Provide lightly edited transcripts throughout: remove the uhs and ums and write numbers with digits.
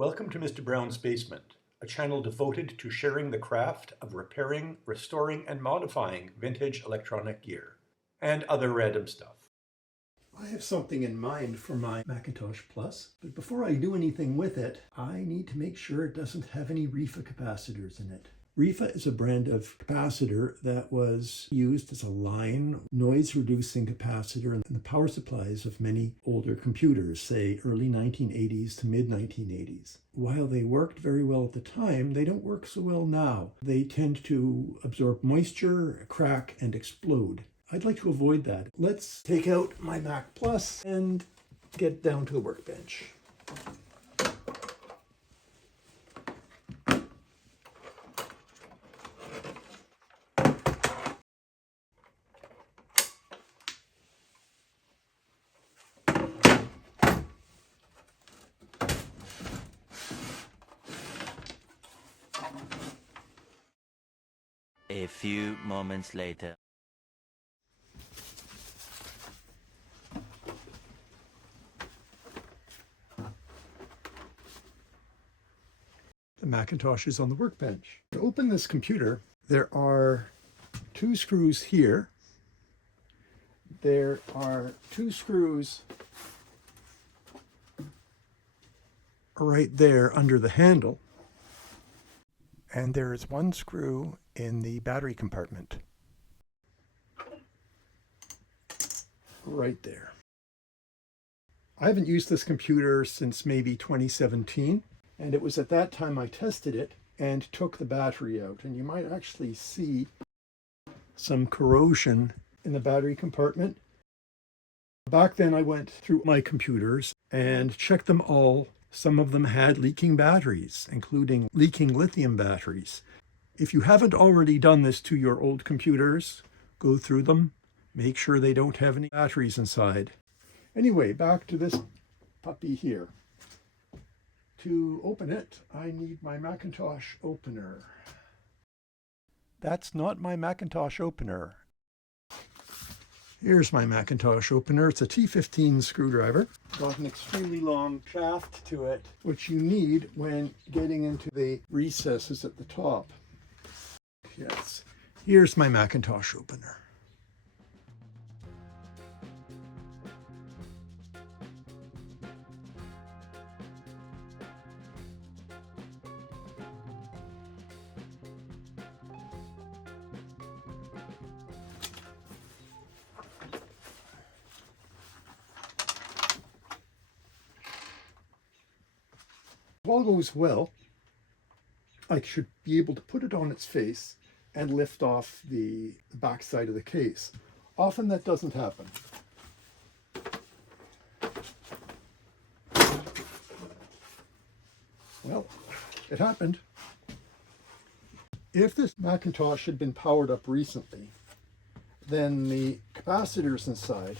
Welcome to Mr. Brown's Basement, a channel devoted to sharing the craft of repairing, restoring, and modifying vintage electronic gear, and other random stuff. I have something in mind for my Macintosh Plus, but before I do anything with it, I need to make sure it doesn't have any RIFA capacitors in it. RIFA is a brand of capacitor that was used as a line noise-reducing capacitor in the power supplies of many older computers, say early 1980s to mid-1980s. While they worked very well at the time, they don't work so well now. They tend to absorb moisture, crack, and explode. I'd like to avoid that. Let's take out my Mac Plus and get down to the workbench. A few moments later. The Macintosh is on the workbench. To open this computer, there are two screws here. There are two screws right there under the handle. And there is one screw in the battery compartment. Right there. I haven't used this computer since maybe 2017. And it was at that time I tested it and took the battery out. And you might actually see some corrosion in the battery compartment. Back then I went through my computers and checked them all. Some of them had leaking batteries, including leaking lithium batteries. If you haven't already done this to your old computers, go through them, make sure they don't have any batteries inside. Anyway, back to this puppy here. To open it, I need my Macintosh opener. That's not my Macintosh opener. Here's my Macintosh opener. It's a T15 screwdriver. Got an extremely long shaft to it, which you need when getting into the recesses at the top. Yes, here's my Macintosh opener. If all goes well, I should be able to put it on its face and lift off the back side of the case. Often that doesn't happen. Well, it happened. If this Macintosh had been powered up recently, then the capacitors inside,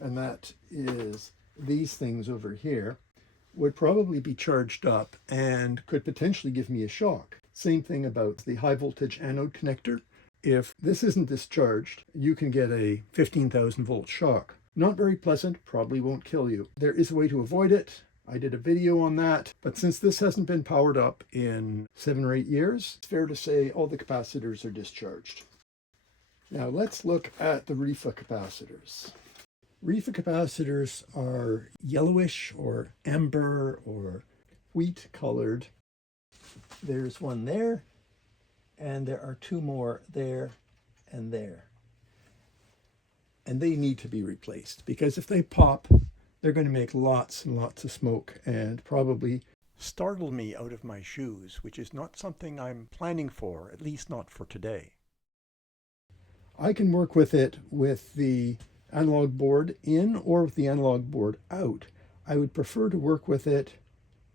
and that is these things over here, would probably be charged up and could potentially give me a shock. Same thing about the high voltage anode connector. If this isn't discharged, you can get a 15,000 volt shock. Not very pleasant, probably won't kill you. There is a way to avoid it. I did a video on that, but since this hasn't been powered up in 7 or 8 years, it's fair to say all the capacitors are discharged. Now let's look at the RIFA capacitors. RIFA capacitors are yellowish or amber or wheat colored. There's one there, and there are two more there and there. And they need to be replaced because if they pop, they're going to make lots and lots of smoke and probably startle me out of my shoes, which is not something I'm planning for, at least not for today. I can work with it with the analog board in or with the analog board out. I would prefer to work with it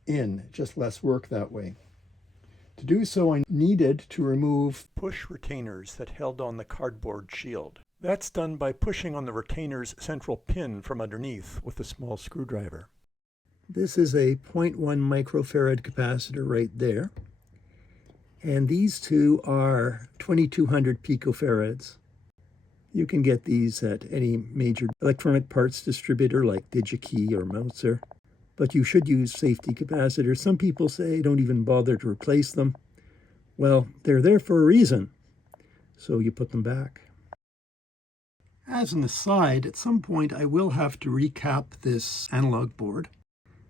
in, just less work that way. To do so, I needed to remove push retainers that held on the cardboard shield. That's done by pushing on the retainer's central pin from underneath with a small screwdriver. This is a 0.1 microfarad capacitor right there. And these two are 2200 picofarads. You can get these at any major electronic parts distributor like DigiKey or Mouser. but you should use safety capacitors. Some people say don't even bother to replace them. Well, they're there for a reason, so you put them back. As an aside, at some point I will have to recap this analog board,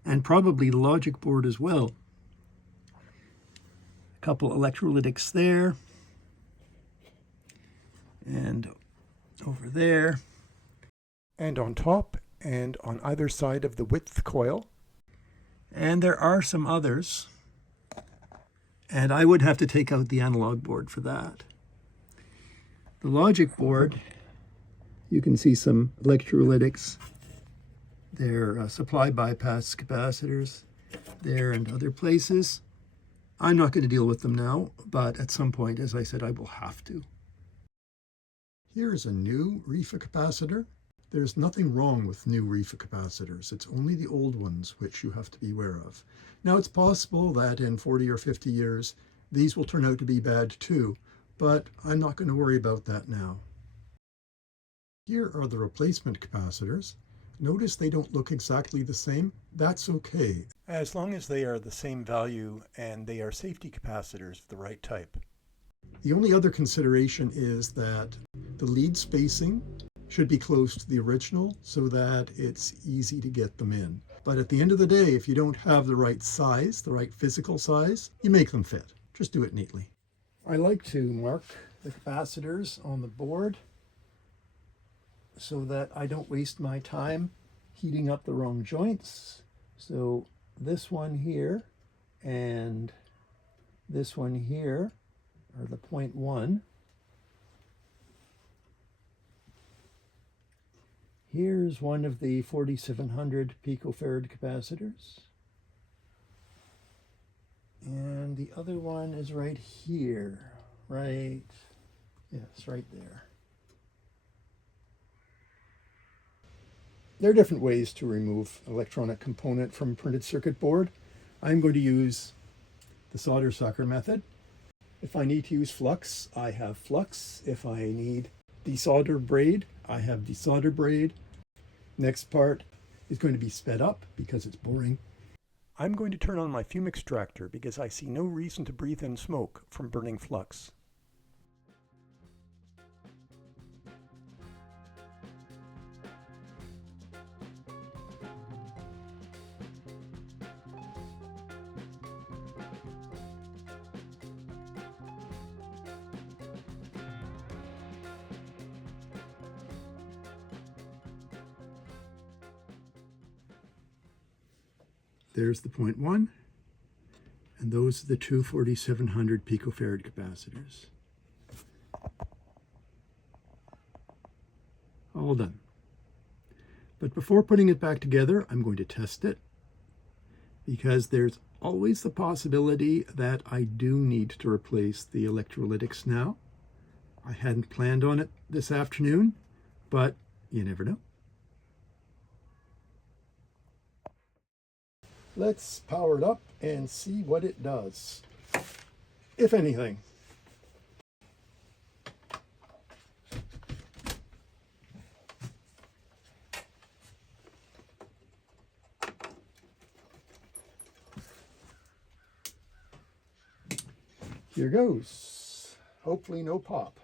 and probably the logic board as well. A couple electrolytics there, and over there, and on top and on either side of the width coil. And there are some others, and I would have to take out the analog board for that. The logic board, you can see some electrolytics. They're supply bypass capacitors there and other places. I'm not going to deal with them now, but at some point, as I said, I will have to. Here's a new RIFA capacitor. There's nothing wrong with new RIFA capacitors. It's only the old ones which you have to be aware of. Now, it's possible that in 40 or 50 years, these will turn out to be bad too, but I'm not going to worry about that now. Here are the replacement capacitors. Notice they don't look exactly the same. That's okay, as long as they are the same value and they are safety capacitors of the right type. The only other consideration is that the lead spacing should be close to the original so that it's easy to get them in. But at the end of the day, if you don't have the right size, the right physical size, you make them fit. Just do it neatly. I like to mark the capacitors on the board so that I don't waste my time heating up the wrong joints. So this one here and this one here are the 0.1. Here's one of the 4700 picofarad capacitors. And the other one is right here, right, yes, right there. There are different ways to remove an electronic component from a printed circuit board. I'm going to use the solder sucker method. If I need to use flux, I have flux. If I need desolder braid, I have desolder braid. Next part is going to be sped up because it's boring. I'm going to turn on my fume extractor because I see no reason to breathe in smoke from burning flux. There's the 0.1, and those are the two 4700 picofarad capacitors. All done. But before putting it back together, I'm going to test it, because there's always the possibility that I do need to replace the electrolytics now. I hadn't planned on it this afternoon, but you never know. Let's power it up and see what it does, if anything. Here goes. Hopefully no pop.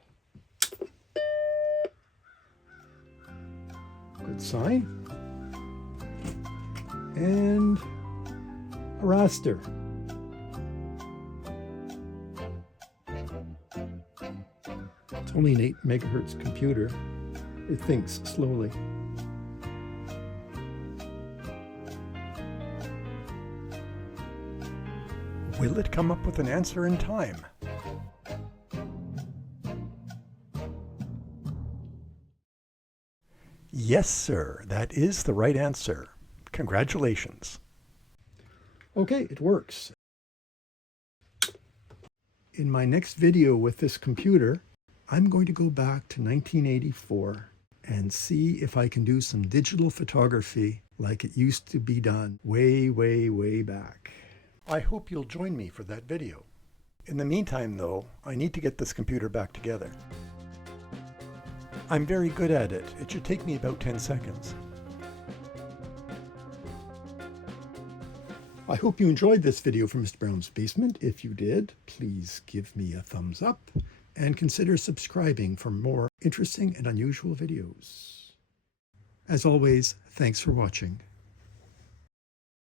Good sign. And a raster. It's only an 8 megahertz computer. It thinks slowly. Will it come up with an answer in time? Yes, sir. That is the right answer. Congratulations. Okay, it works. In my next video with this computer, I'm going to go back to 1984 and see if I can do some digital photography like it used to be done way, way, way back. I hope you'll join me for that video. In the meantime, though, I need to get this computer back together. I'm very good at it. It should take me about 10 seconds. I hope you enjoyed this video from Mr. Brown's Basement. If you did, please give me a thumbs up and consider subscribing for more interesting and unusual videos. As always, thanks for watching.